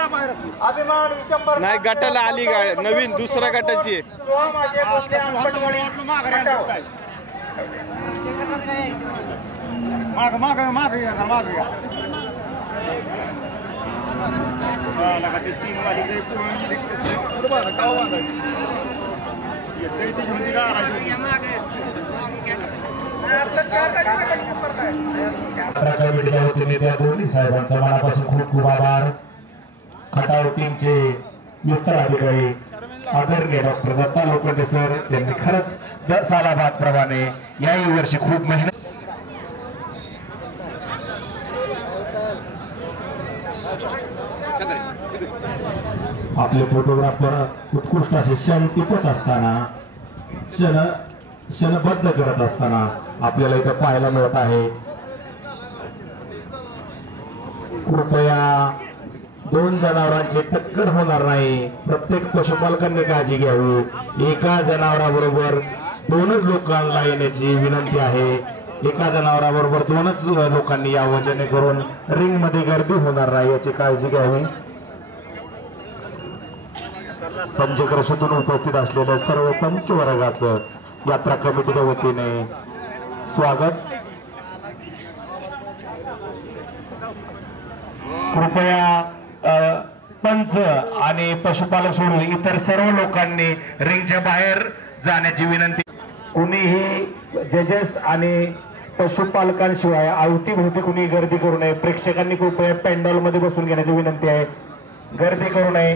अभिमान विशंभर नाही गटाला आली गाय नवीन दुसऱ्या गटाची माग माग माग माग तीन वाली कमिटीच्या वतीने त्या दोन्ही साहेबांचा मनापासून खूप खूप आभार। खटाव टीमचे विस्तार अधिकारी आदरणीय डॉक्टर दत्ता लोखंडे सर त्यांनी खरंच सालाबादप्रमाणे याही वर्षी खूप मेहनत। आपले फोटोग्राफर उत्कृष्ट असे क्षण टिपत असताना क्षणबद्ध करत असताना आपल्याला इथं पाहायला मिळत आहे। कृपया दोन जनावरांची टक्कर होणार नाही, प्रत्येक पशुपालकांनी काळजी घ्यावी। एका जनावराबरोबर दोनच लोकांना येण्याची विनंती आहे। एका जनावराबरोबर दोनच लोकांनी यावं जेणेकरून रिंग मध्ये गर्दी होणार नाही याची काळजी घ्यावी। पंचक्रोशीतून उपस्थित असलेल्या सर्व पंच वर्गाचं यात्रा कमिटीच्या वतीने स्वागत। कृपया पंच आणि पशुपालक सोडून इतर सर्व लोकांनी रिंगच्या बाहेर जाण्याची विनंती। कुणीही जजेस आणि पशुपालकांशिवाय अवतीभोवती कुणी गर्दी करू नये। प्रेक्षकांनी कृपया पेंडॉल मध्ये बसून घेण्याची विनंती आहे, गर्दी करू नये।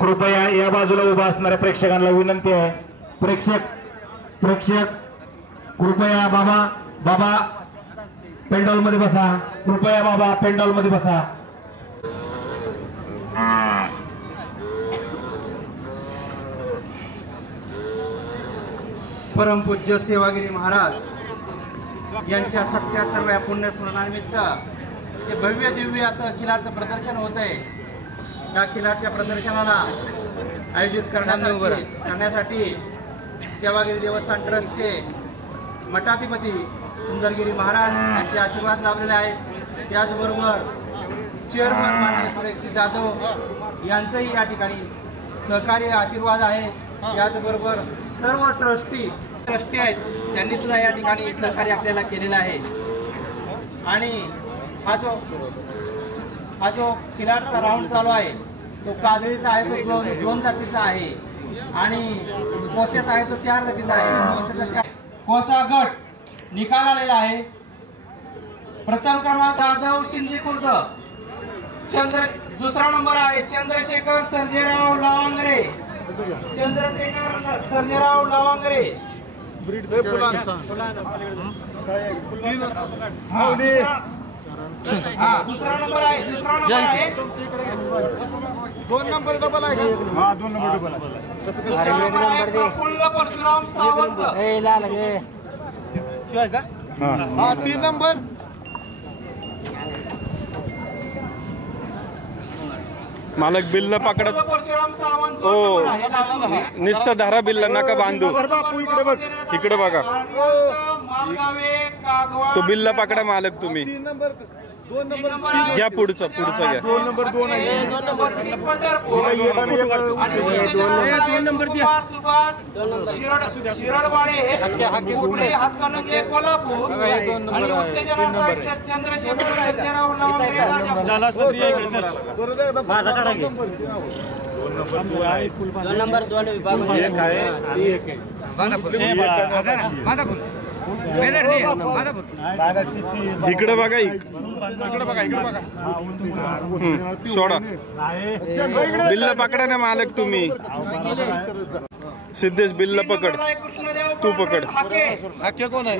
कृपया या बाजूला उभा असणाऱ्या प्रेक्षकांना विनंती आहे, प्रेक्षक कृपया बाबा पेंडॉल मध्ये बसा, कृपया बाबा पेंडॉल मध्ये बसा। परमपूज्य सेवागिरी महाराज यांच्या 77व्या पुण्यस्मरणानिमित्त जे भव्य दिव्य असं खिलारचं प्रदर्शन होत आहे, या खिलारच्या प्रदर्शनाला आयोजित करण्यासाठी सेवागिरी देवस्थान ट्रस्टचे मठाधिपती सुंदरगिरी महाराज यांचे आशीर्वाद लाभलेले आहेत। त्याचबरोबर चेअरमन माननीय सुरेश जाधव यांचंही या ठिकाणी सहकार्य आशीर्वाद आहे। त्याचबरोबर सर्व ट्रस्टी आहेत त्यांनी सुद्धा या ठिकाणी सहकार्य आपल्याला केलेलं आहे। आणि हा जो खिलारचा राऊंड चालू आहे तो काजळीचा आहे, तो 2 जातीचा आहे आणि कोसेचा आहे तो 4 जातीचा आहे। कोसा गट निकाल आलेला आहे। प्रथम क्रमांक जाधव शिंदे खुर्द, दुसरा नंबर आहे चंद्रशेखर सर्जेराव लवांगरे, सर्जेराव लवांगरे। दुसरा नंबर आहे 2 नंबर डबल आहे का? हा 2 नंबर डबल आहे। परशुराम सावंत हा 3 नंबर मालक बिल्ल पकडत हो निस्ता धारा बिल्ला नका बांधू। इकडे बघा तो बिल्ला पकडा मालक तुम्ही। 2 नंबर घ्या पुढचं घ्या। 2 नंबर 2 आहे। 2 नंबर द्या। शिरडवाडे हातकणंगले कोल्हापूर आणि उत्तेजनाचा चंद्रशेखर सर्जेराव नंबर 2 विभाग एक आहे एक आहे इकडे बघा सोडा बिल्ल पकडा ना मालक तुम्ही। सिद्धेश बिल्ल पकड, तू पकड। हाके कोण आहे?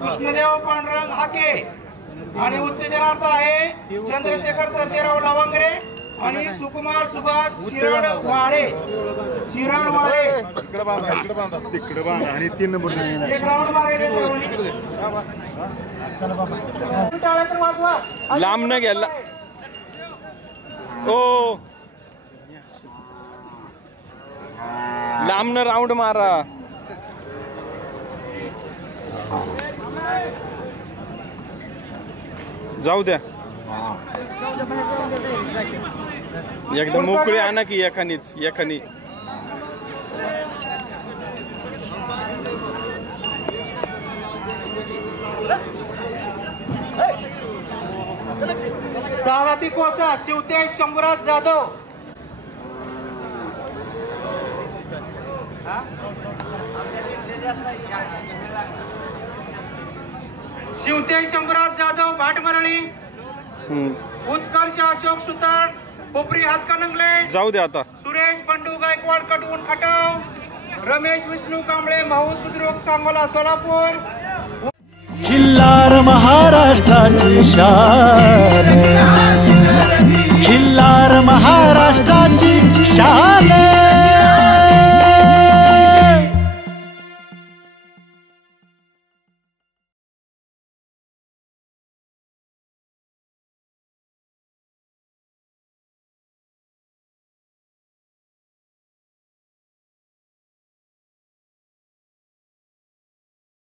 कृष्णदेव पांडुरंग हाके आणि उत्तेजनार्थ आहे चंद्रशेखर सर्जेराव लवांगरे आणि सुकुमार सुभाष शिरडवाडे। तिकडे बांधा आणि 3 नंबर एक राऊंड मारायचे लांब न घ्यायला ओ लांब न राऊंड मारा। जाऊ द्या एकदम मोकळी आणा की एखानीच एखानी. सालाती कोसा शिवतेज शंभूराज जाधव. शिवतेज शंभूराज जाधव भाटमरळी. उत्कर्ष अशोक सुतार कोपरी हातकणंगले. जाऊ दे आता. सुरेश बंडू गायकवाड कटवून खटाव. रमेश विष्णू कांबळे माहूत बुद्रुक सांगोला सोलापूर. खिल्लार महाराष्ट्राची शान.